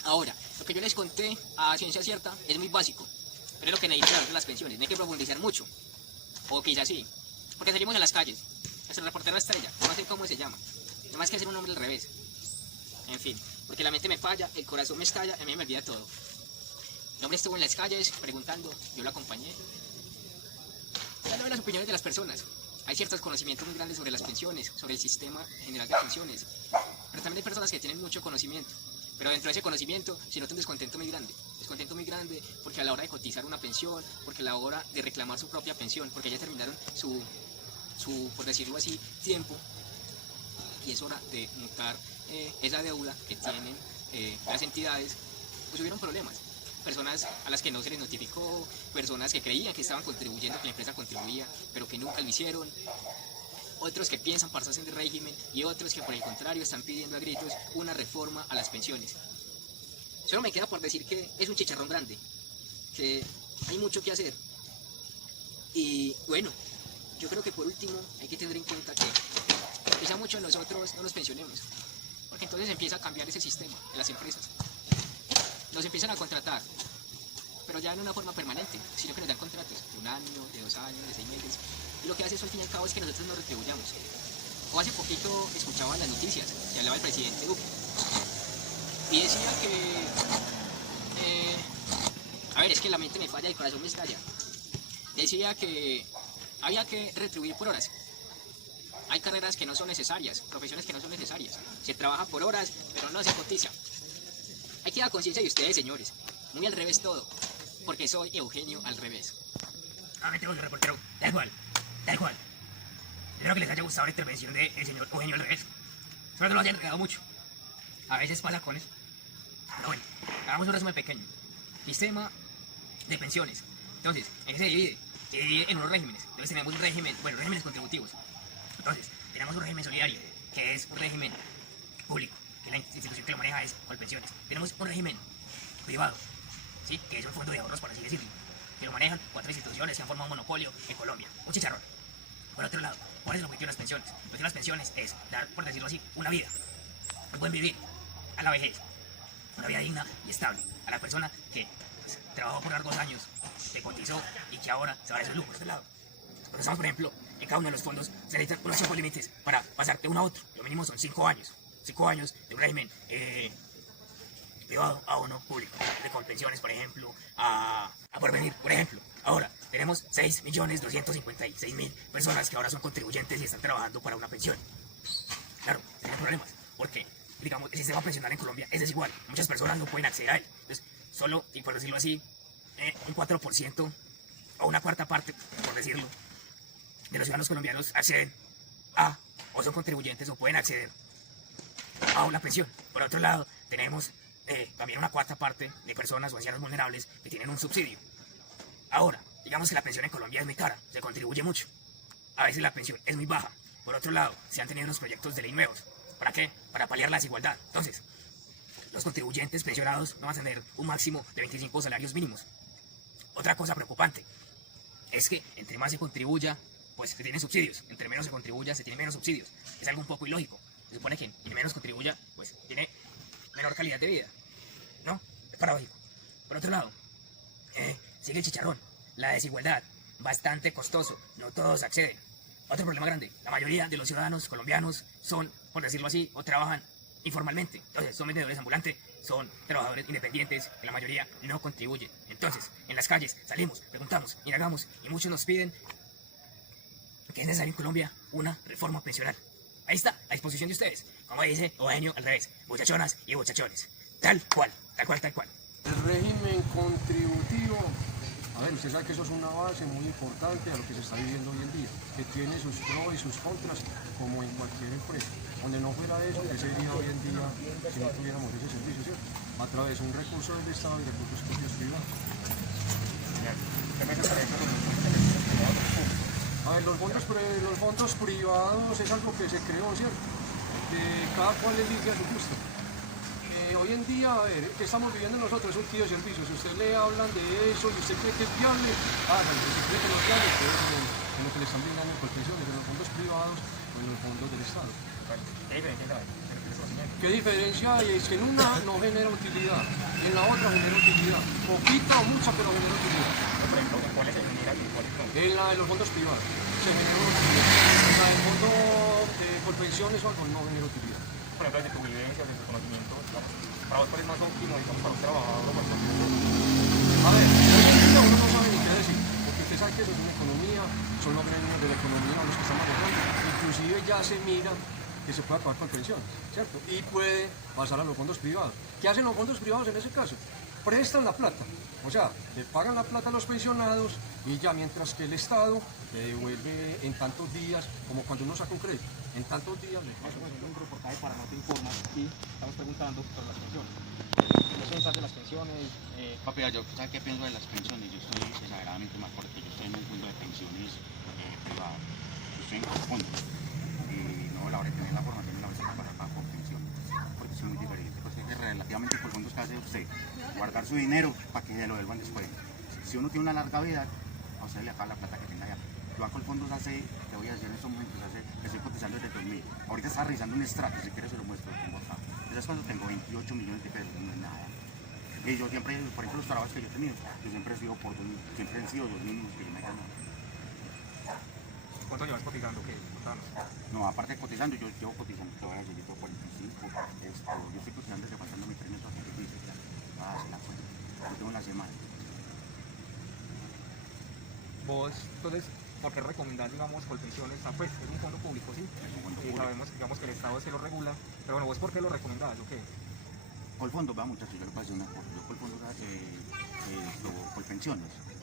Ahora, lo que yo les conté a ciencia cierta es muy básico, pero es lo que necesitan hablar de las pensiones, no hay que profundizar mucho, o quizás sí, porque salimos a las calles, nuestro reportero estrella, no sé cómo se llama, no más que hacer un nombre al revés, en fin, porque la mente me falla, el corazón me estalla, a mí me olvida todo. El hombre estuvo en las calles preguntando, yo lo acompañé. Ya no ve las opiniones de las personas. Hay ciertos conocimientos muy grandes sobre las pensiones, sobre el sistema general de pensiones. Pero también hay personas que tienen mucho conocimiento. Pero dentro de ese conocimiento se nota un descontento muy grande. Descontento muy grande porque a la hora de cotizar una pensión, porque a la hora de reclamar su propia pensión, porque ya terminaron su por decirlo así, tiempo. Y es hora de mutar esa deuda que tienen las entidades, pues hubieron problemas. Personas a las que no se les notificó, personas que creían que estaban contribuyendo, que la empresa contribuía, pero que nunca lo hicieron, otros que piensan pasarse de régimen y otros que por el contrario están pidiendo a gritos una reforma a las pensiones. Solo me queda por decir que es un chicharrón grande, que hay mucho que hacer. Y bueno, yo creo que por último hay que tener en cuenta que quizá muchos de nosotros no nos pensionemos, porque entonces empieza a cambiar ese sistema en las empresas. Nos empiezan a contratar, pero ya no de una forma permanente, sino que nos dan contratos de 1 año, de 2 años, de 6 meses. Y lo que hace eso al fin y al cabo es que nosotros no retribuyamos. O hace poquito escuchaba en las noticias que hablaba el presidente Duque y decía que, a ver, es que la mente me falla y el corazón me estalla. Decía que había que retribuir por horas. Hay carreras que no son necesarias, profesiones que no son necesarias. Se trabaja por horas, pero no se cotiza. Hay que dar conciencia de ustedes, señores. Muy al revés todo, porque soy Eugenio al revés. Nuevamente voy, reportero. Tal cual. Espero que les haya gustado la intervención del señor Eugenio al revés. Espero que lo hayan regado mucho. A veces pasa con eso. Pero bueno, hagamos un resumen pequeño. Sistema de pensiones. Entonces, ¿en qué se divide? Se divide en unos regímenes. Entonces tenemos un régimen, regímenes contributivos. Entonces, tenemos un régimen solidario, que es un régimen público, que la institución que lo maneja es Colpensiones. Tenemos un régimen privado, ¿sí? Que es un fondo de ahorros, por así decirlo, que lo manejan 4 instituciones que han formado un monopolio en Colombia. Un chicharrón. Por otro lado, ¿cuál es el objetivo de las pensiones? El objetivo de las pensiones es dar, por decirlo así, una vida, un buen vivir a la vejez, una vida digna y estable a la persona que pues, trabajó por largos años, que cotizó y que ahora se va de sus lujos. Por este lado, cuando estamos, por ejemplo, en cada uno de los fondos se necesitan unos tiempos límites para pasar de uno a otro. Lo mínimo son 5 años. 5 años de un régimen privado a uno público. De Colpensiones, por ejemplo, a Porvenir, por ejemplo. Ahora, tenemos 6.256.000 personas que ahora son contribuyentes y están trabajando para una pensión. Claro, tienen problemas, porque, digamos, el sistema pensional en Colombia es desigual. Muchas personas no pueden acceder a él. Entonces, solo, y por decirlo así, un 4% o una cuarta parte, por decirlo, de los ciudadanos colombianos acceden a, o son contribuyentes o pueden acceder a una pensión. Por otro lado, tenemos también una cuarta parte de personas o ancianos vulnerables que tienen un subsidio. Ahora, digamos que la pensión en Colombia es muy cara, se contribuye mucho. A veces la pensión es muy baja. Por otro lado, se han tenido unos proyectos de ley nuevos. ¿Para qué? Para paliar la desigualdad. Entonces, los contribuyentes pensionados no van a tener un máximo de 25 salarios mínimos. Otra cosa preocupante es que entre más se contribuya, pues se tienen subsidios. Entre menos se contribuya, se tienen menos subsidios. Es algo un poco ilógico. Se supone que entre menos contribuya, pues tiene menor calidad de vida. ¿No? Es paradójico. Por otro lado, sigue el chicharrón. La desigualdad. Bastante costoso. No todos acceden. Otro problema grande. La mayoría de los ciudadanos colombianos son, por decirlo así, o trabajan informalmente. Entonces, son vendedores ambulantes, son trabajadores independientes, que la mayoría no contribuyen. Entonces, en las calles salimos, preguntamos, indagamos, y muchos nos piden que es necesario en Colombia una reforma pensional. Ahí está, a disposición de ustedes. Como dice Eugenio al revés, muchachonas y muchachones. Tal cual, tal cual, tal cual. El régimen contributivo, a ver, usted sabe que eso es una base muy importante a lo que se está viviendo hoy en día, que tiene sus pros y sus contras, como en cualquier empresa. Donde no fuera eso, ¿qué sería hoy en día si no tuviéramos ese servicio, ¿cierto? A través de un recurso del Estado y recursos propios privados. A ver, los fondos privados es algo que se creó, ¿cierto? Que cada cual elige a su gusto. Hoy en día, a ver, ¿qué estamos viviendo nosotros? Es un tío de servicios. Si usted le hablan de eso y usted cree que es viable, háganlo. Si usted cree que no es viable, pues en lo que le están brindando en Colpensiones, en los fondos privados o en los fondos del Estado. ¿Qué diferencia hay? Es que en una no genera utilidad, en la otra genera utilidad. Poquita o mucha, pero genera utilidad. Por ejemplo, ¿cuál es el general y cuál es no? En la de los fondos privados se genera utilidad. En la del fondo de Colpensiones o algo no genera utilidad. Por ejemplo, desde tu vivencia, desde tu conocimiento, digamos, para vos cuál es más óptimo, digamos, para un trabajador o para un A ver, hoy en día uno no sabe ni qué decir, porque usted sabe que eso es una economía, son los gremios de la economía los que están manejando, inclusive ya se mira que se puede acabar con pensiones, ¿cierto? Y puede pasar a los fondos privados. ¿Qué hacen los fondos privados en ese caso? Prestan la plata, o sea, le pagan la plata a los pensionados y ya mientras que el Estado le devuelve en tantos días, como cuando uno saca un crédito, en tantos días le pasa. Un reportaje para No Te Informa y estamos preguntando por las pensiones. ¿Qué piensas de las pensiones? Papi, yo ¿sabes qué pienso de las pensiones? Yo estoy exageradamente mal porque yo estoy en un fondo de pensiones privado. Yo estoy en fondo y no, la hora de tener la formación y la hora de trabajar bajo pensión, porque es muy diferente. Pues, relativamente profundos que hace usted, guardar su dinero para que se lo devuelvan después. Si uno tiene una larga vida, a usted le acaba la plata que tenga ya. Yo a Colfondos hace, te voy a decir en estos momentos, que estoy cotizando desde 2000. Ahorita está realizando un extracto, si quieres se lo muestro, lo tengo acá. Eso es cuando tengo 28 millones de pesos, no es nada. Y yo siempre, por ejemplo, los trabajos que yo he tenido, yo siempre he sido siempre han sido 2 mínimos que yo me gano. ¿Cuánto llevas cotizando? ¿Qué? Contanos. No, aparte de cotizando, yo llevo cotizando, te voy a decir, yo tengo 45, yo estoy cotizando desde pasando mi 3 meses hasta que dice, se la cuenta, yo tengo la semana. Vos, entonces, ¿por qué recomendás, digamos, Colpensiones? Ah, pues, es un fondo público, ¿sí? Es un fondo Y público. sabemos, digamos, que el Estado se lo regula, pero bueno, ¿vos por qué lo recomendás o qué? Colfondos, va muchachos, yo le puedo decir una cosa, yo Colfondos,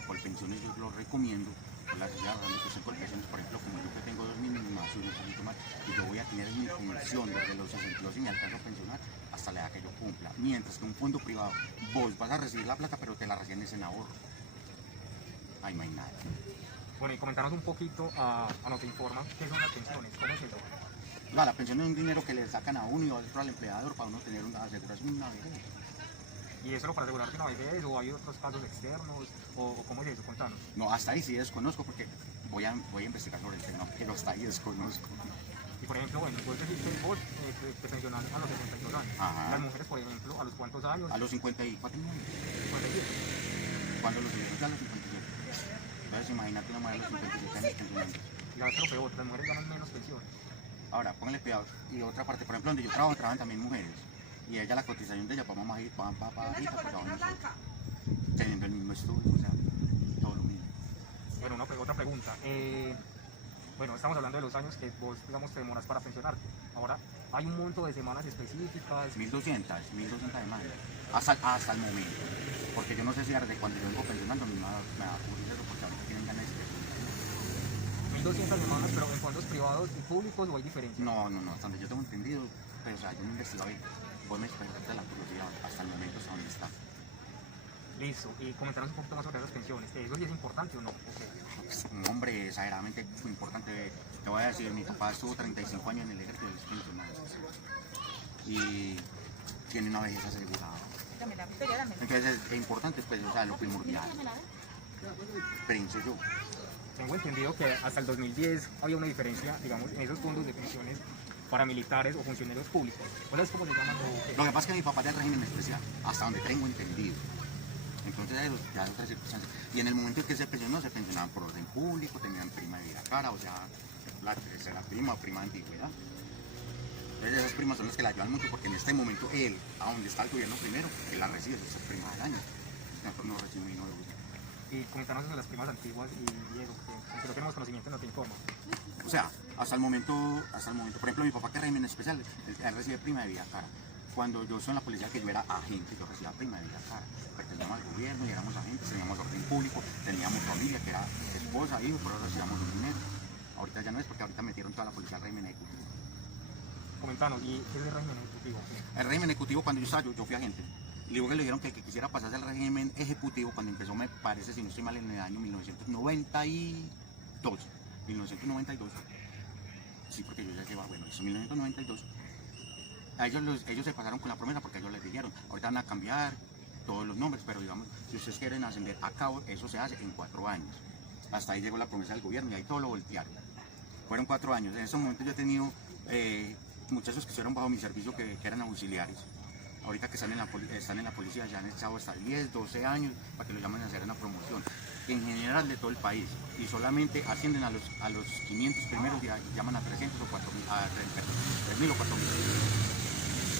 Colpensiones yo lo recomiendo, por la sociedad que son Colpensiones, por ejemplo, como yo que tengo 2 mínimos más y un poquito más, y yo voy a tener mi pensión desde los 62 y me alcanzo a pensionar hasta la edad que yo cumpla, mientras que un fondo privado, vos vas a recibir la plata, pero te la recibes en ahorro. Ay, no hay nada. Bueno, y comentanos un poquito a Notinforma, ¿qué son las pensiones? ¿Cómo es eso? No, la pensión es un dinero que le sacan a uno y otro al empleador para uno tener una aseguración y una vejez. ¿Y eso lo para asegurarte una vejez o hay otros casos externos? ¿O cómo es eso? Contanos. No, hasta ahí sí desconozco porque voy a investigar sobre el tema, pero hasta ahí desconozco. Y por ejemplo, bueno, vos decís que vos te pensionás a los 62 años. Ajá. Las mujeres, por ejemplo, ¿a los cuántos años? A los 54 años. 57. Cuando los niños a los 57. Entonces imagínate una mujer a los 57 años pensionando. Y ahora lo peor, las mujeres ganan menos pensiones. Ahora, póngale cuidado. Y otra parte, por ejemplo, donde yo trabajo, trabajan también mujeres. Y ella, la cotización de ella, va bajita, porque va teniendo el mismo estudio, o sea, todo lo mismo. Bueno, otra pregunta. Bueno, estamos hablando de los años que vos, digamos, te demoras para pensionarte. Ahora, ¿hay un monto de semanas específicas? 1200 demandas, hasta el momento. Porque yo no sé si desde cuando yo vengo pensionando me va a cubrir eso, porque ahorita tienen ganas de 1200 semanas, pero en fondos privados y públicos o hay diferencia? No, hasta donde yo tengo entendido, pero o sea, yo no investigo ahí. Vos me expresaste la curiosidad, hasta el momento hasta donde está. Listo, y comentaros un poquito más sobre esas pensiones. ¿Eso sí es importante o no? Pues, un hombre exageradamente importante. Te voy a decir, mi papá estuvo 35 años en el ejército de los pensionados y tiene una vejez asegurada. Entonces es importante, pues, o sea, lo primordial. Pienso yo. Tengo entendido que hasta el 2010 había una diferencia, digamos, en esos fondos de pensiones para militares o funcionarios públicos. ¿Cuál es cómo se llaman? Lo que pasa es que mi papá es del régimen especial, hasta donde tengo entendido. Entonces ya hay otras circunstancias. Y en el momento en que se pensionaban por orden público, tenían prima de vida cara, o sea, la tercera prima o prima de antigüedad. Entonces esas primas son las que la ayudan mucho porque en este momento él, a donde está el gobierno primero, él la recibe, esas primas del año. Nosotros no recibimos ni 9 euros. Y comentarnos sobre las primas antiguas y Diego, que no tenemos conocimiento, no te informo. O sea, hasta el momento, por ejemplo, mi papá que es régimen especial, él recibe prima de vida cara. Cuando yo soy en la policía, que yo era agente, yo recibía prima de vida cara. Pertenecíamos al gobierno y éramos agentes, teníamos orden público, teníamos familia, que era esposa, hijo, pero recibíamos un dinero. Ahorita ya no es porque ahorita metieron toda la policía al régimen ejecutivo. Comentanos, ¿y qué es el régimen ejecutivo? El régimen ejecutivo, cuando yo estaba, yo fui agente. Y luego que le dijeron que quisiera pasarse al régimen ejecutivo cuando empezó, me parece, si no estoy mal, en el año 1992. 1992. Sí, porque yo ya llevaba, bueno, eso 1992. A ellos se pasaron con la promesa porque ellos les dijeron, ahorita van a cambiar todos los nombres, pero digamos, si ustedes quieren ascender a cabo, eso se hace en 4 años. Hasta ahí llegó la promesa del gobierno y ahí todo lo voltearon. Fueron 4 años. En ese momento yo he tenido muchachos que estuvieron bajo mi servicio que eran auxiliares. Ahorita que están en la policía ya han estado hasta 10, 12 años para que lo llamen a hacer una promoción. En general de todo el país. Y solamente ascienden a los 500 primeros y llaman a 300 o 4.000, a 3.000 o 4.000.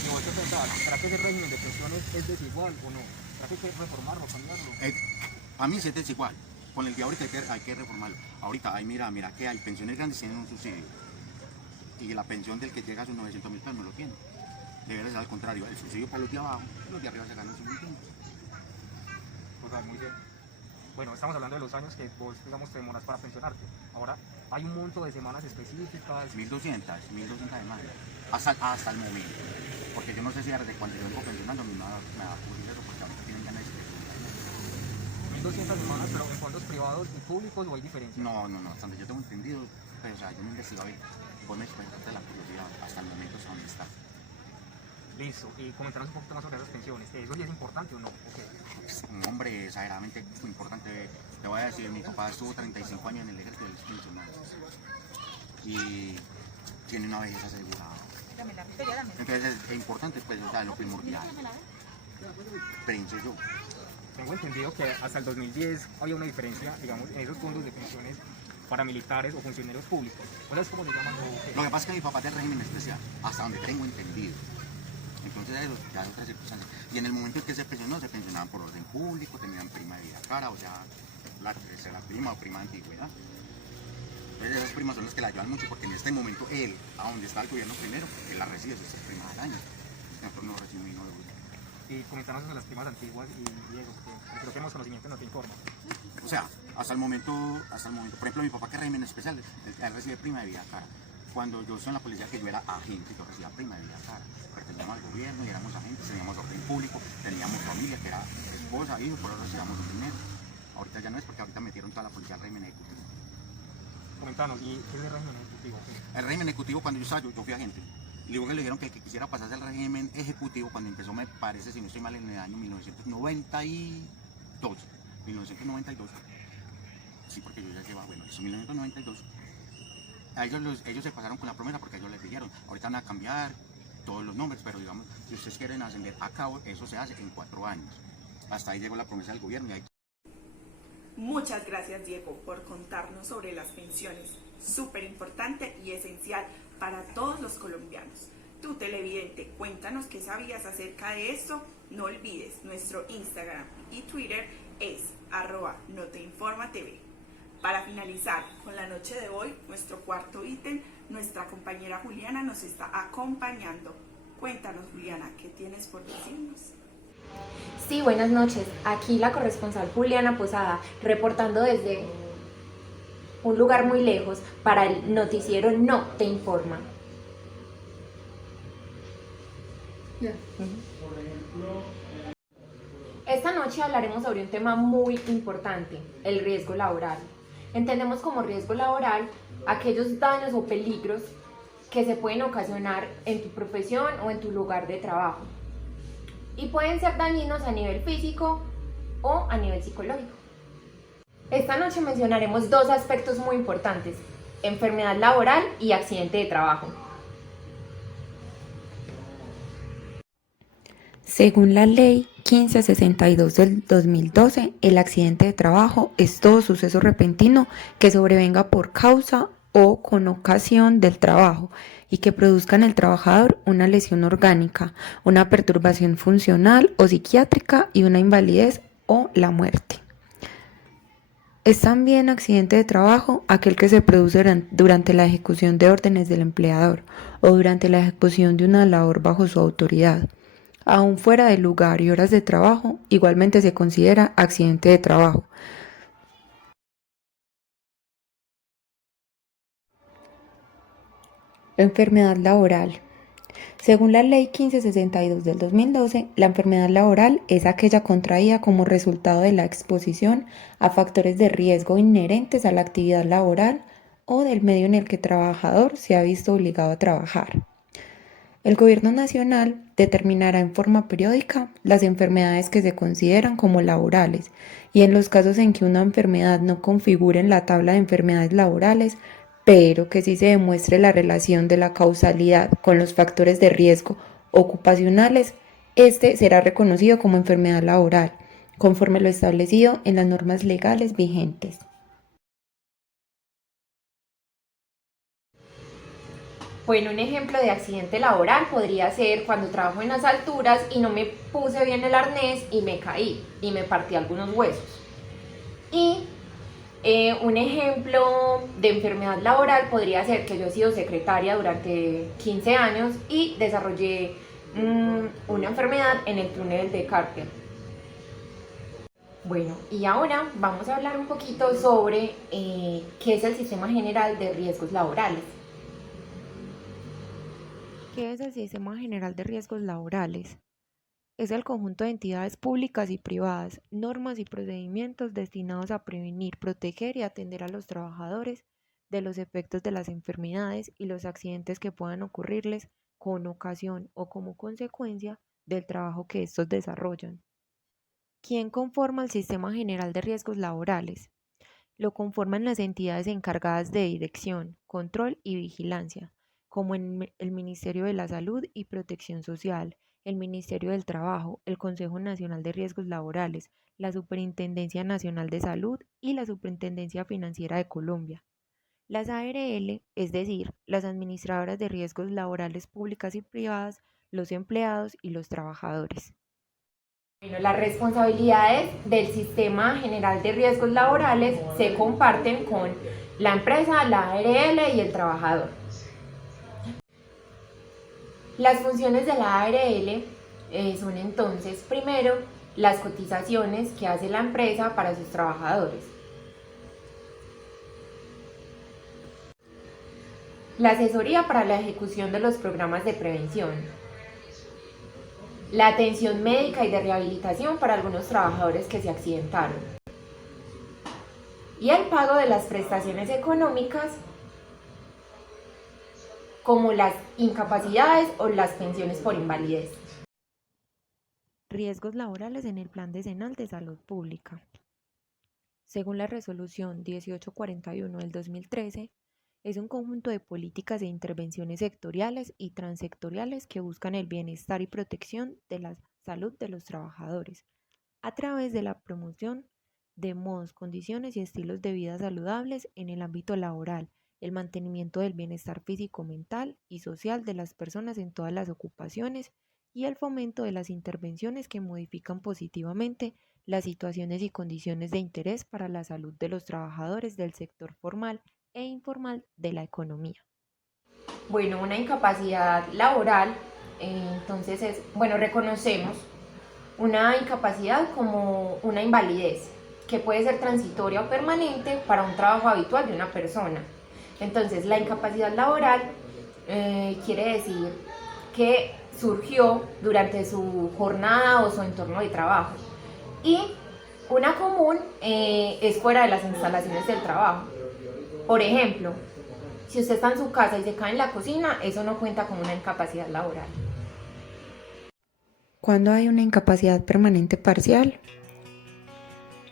¿Y vos qué pensás? ¿Será que ese régimen de pensiones es desigual o no? ¿Será que hay que reformarlo, cambiarlo? A mí sí es desigual. Con el día ahorita hay que reformarlo. Ahorita, mira que hay pensiones grandes tienen un subsidio. Y la pensión del que llega a sus 900.000 pesos no lo tiene. Debería ser al contrario, el subsidio para los de abajo, los de arriba se ganan su pensión. O sea, muy bien. Bueno, estamos hablando de los años que vos, digamos, te demoras para pensionarte. Ahora, ¿hay un monto de semanas específicas? 1200 demandas, hasta el momento. Porque yo no sé si desde cuando yo vengo pensionando me va a cubrir eso, porque ahorita tienen ganas de 1200 semanas, pero en fondos privados y públicos o hay diferencia? No, hasta donde yo tengo entendido, pero o sea, yo no investigo ahí. Vos me expresaste la curiosidad, hasta el momento hasta donde está. Listo, y comentarnos un poquito más sobre esas pensiones. ¿Eso sí es importante o no? Okay. Pues, un hombre exageradamente importante. Te voy a decir, mi papá estuvo 35 años en el ejército del pensionado y tiene una vejez asegurada. Entonces es importante, pues, o sea, lo primordial. Pienso yo. Tengo entendido que hasta el 2010 había una diferencia, digamos, en esos fondos de pensiones para militares o funcionarios públicos. ¿Cuál es cómo se llaman? Lo que pasa es que mi papá es del régimen especial, hasta donde tengo entendido. Entonces eso ya es otra circunstancia. Y en el momento en que se pensionó, se pensionaban por orden público, tenían prima de vida cara, o sea, la tercera prima o prima de antigüedad. Entonces esas primas son las que la ayudan mucho, porque en este momento él, a donde está el gobierno primero, él la recibe, sus 3 primas al año. Nosotros no recibimos ni 9 euros. Y comentarnos sobre las primas antiguas y Diego, que creo que hemos conocimiento no te informa. O sea, hasta el momento, por ejemplo, mi papá que es régimen especial, él recibe prima de vida cara. Cuando yo estoy en la policía, que yo era agente, yo recibía prima de vida cara. Pertenecíamos al gobierno y éramos agentes, teníamos orden público, teníamos familia, que era esposa, hijo, por eso recibíamos un dinero. Ahorita ya no es, porque ahorita metieron toda la policía al régimen ejecutivo. Comentanos, ¿y qué es el régimen ejecutivo? El régimen ejecutivo, cuando yo estaba, yo fui agente. Y luego que le dijeron que el que quisiera pasarse al régimen ejecutivo, cuando empezó, me parece, si no estoy mal, en el año 1992. 1992. Sí, porque yo ya llevaba, bueno, eso 1992. Ellos se pasaron con la promesa porque ellos les dijeron, ahorita van a cambiar todos los nombres, pero digamos, si ustedes quieren ascender a cabo, eso se hace en 4 años. Hasta ahí llegó la promesa del gobierno y ahí... Muchas gracias, Diego, por contarnos sobre las pensiones. Súper importante y esencial para todos los colombianos. Tú, televidente, cuéntanos qué sabías acerca de esto. No olvides, nuestro Instagram y Twitter es @noteinformatv. Para finalizar con la noche de hoy, nuestro cuarto ítem, nuestra compañera Juliana nos está acompañando. Cuéntanos, Juliana, ¿qué tienes por decirnos? Sí, buenas noches. Aquí la corresponsal Juliana Posada, reportando desde un lugar muy lejos para el noticiero No Te Informa. Esta noche hablaremos sobre un tema muy importante, el riesgo laboral. Entendemos como riesgo laboral aquellos daños o peligros que se pueden ocasionar en tu profesión o en tu lugar de trabajo. Y pueden ser dañinos a nivel físico o a nivel psicológico. Esta noche mencionaremos 2 aspectos muy importantes: enfermedad laboral y accidente de trabajo. Según la Ley 1562 del 2012, el accidente de trabajo es todo suceso repentino que sobrevenga por causa o con ocasión del trabajo y que produzca en el trabajador una lesión orgánica, una perturbación funcional o psiquiátrica y una invalidez o la muerte. Es también accidente de trabajo aquel que se produce durante la ejecución de órdenes del empleador o durante la ejecución de una labor bajo su autoridad. Aún fuera del lugar y horas de trabajo, igualmente se considera accidente de trabajo. Enfermedad laboral. Según la Ley 1562 del 2012, la enfermedad laboral es aquella contraída como resultado de la exposición a factores de riesgo inherentes a la actividad laboral o del medio en el que el trabajador se ha visto obligado a trabajar. El Gobierno Nacional determinará en forma periódica las enfermedades que se consideran como laborales y en los casos en que una enfermedad no configure en la tabla de enfermedades laborales, pero que sí se demuestre la relación de la causalidad con los factores de riesgo ocupacionales, este será reconocido como enfermedad laboral, conforme lo establecido en las normas legales vigentes. Bueno, un ejemplo de accidente laboral podría ser cuando trabajo en las alturas y no me puse bien el arnés y me caí y me partí algunos huesos. Y un ejemplo de enfermedad laboral podría ser que yo he sido secretaria durante 15 años y desarrollé una enfermedad en el túnel de Carter. Bueno, y ahora vamos a hablar un poquito sobre qué es el Sistema General de Riesgos Laborales. ¿Qué es el Sistema General de Riesgos Laborales? Es el conjunto de entidades públicas y privadas, normas y procedimientos destinados a prevenir, proteger y atender a los trabajadores de los efectos de las enfermedades y los accidentes que puedan ocurrirles con ocasión o como consecuencia del trabajo que estos desarrollan. ¿Quién conforma el Sistema General de Riesgos Laborales? Lo conforman las entidades encargadas de dirección, control y vigilancia, como el Ministerio de la Salud y Protección Social, el Ministerio del Trabajo, el Consejo Nacional de Riesgos Laborales, la Superintendencia Nacional de Salud y la Superintendencia Financiera de Colombia. Las ARL, es decir, las administradoras de riesgos laborales públicas y privadas, los empleados y los trabajadores. Bueno, las responsabilidades del Sistema General de Riesgos Laborales se comparten con la empresa, la ARL y el trabajador. Las funciones de la ARL son entonces, primero, las cotizaciones que hace la empresa para sus trabajadores. La asesoría para la ejecución de los programas de prevención. La atención médica y de rehabilitación para algunos trabajadores que se accidentaron. Y el pago de las prestaciones económicas como las incapacidades o las pensiones por invalidez. Riesgos laborales en el Plan Decenal de Salud Pública. Según la Resolución 1841 del 2013, es un conjunto de políticas e intervenciones sectoriales y transsectoriales que buscan el bienestar y protección de la salud de los trabajadores a través de la promoción de modos, condiciones y estilos de vida saludables en el ámbito laboral, el mantenimiento del bienestar físico, mental y social de las personas en todas las ocupaciones y el fomento de las intervenciones que modifican positivamente las situaciones y condiciones de interés para la salud de los trabajadores del sector formal e informal de la economía. Bueno, una incapacidad laboral, entonces reconocemos una incapacidad como una invalidez que puede ser transitoria o permanente para un trabajo habitual de una persona. Entonces, la incapacidad laboral quiere decir que surgió durante su jornada o su entorno de trabajo. Y una común es fuera de las instalaciones del trabajo. Por ejemplo, si usted está en su casa y se cae en la cocina, eso no cuenta como una incapacidad laboral. ¿Cuándo hay una incapacidad permanente parcial?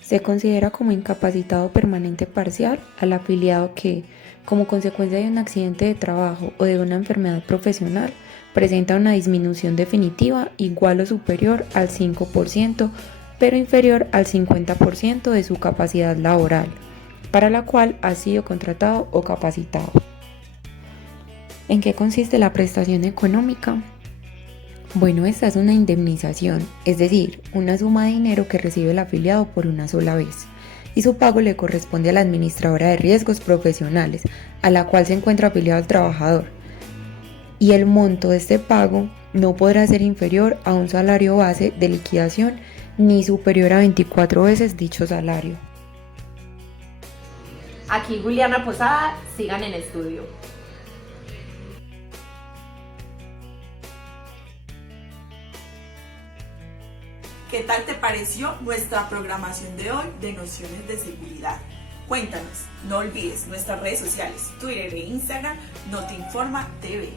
Se considera como incapacitado permanente parcial al afiliado que, como consecuencia de un accidente de trabajo o de una enfermedad profesional, presenta una disminución definitiva igual o superior al 5%, pero inferior al 50% de su capacidad laboral, para la cual ha sido contratado o capacitado. ¿En qué consiste la prestación económica? Bueno, esta es una indemnización, es decir, una suma de dinero que recibe el afiliado por una sola vez, y su pago le corresponde a la administradora de riesgos profesionales, a la cual se encuentra afiliado el trabajador, y el monto de este pago no podrá ser inferior a un salario base de liquidación ni superior a 24 veces dicho salario. Aquí Juliana Posada, sigan en estudio. ¿Qué tal te pareció nuestra programación de hoy de Nociones de Seguridad? Cuéntanos, no olvides nuestras redes sociales, Twitter e Instagram, Notinforma TV.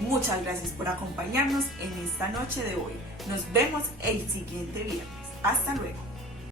Muchas gracias por acompañarnos en esta noche de hoy. Nos vemos el siguiente viernes. Hasta luego.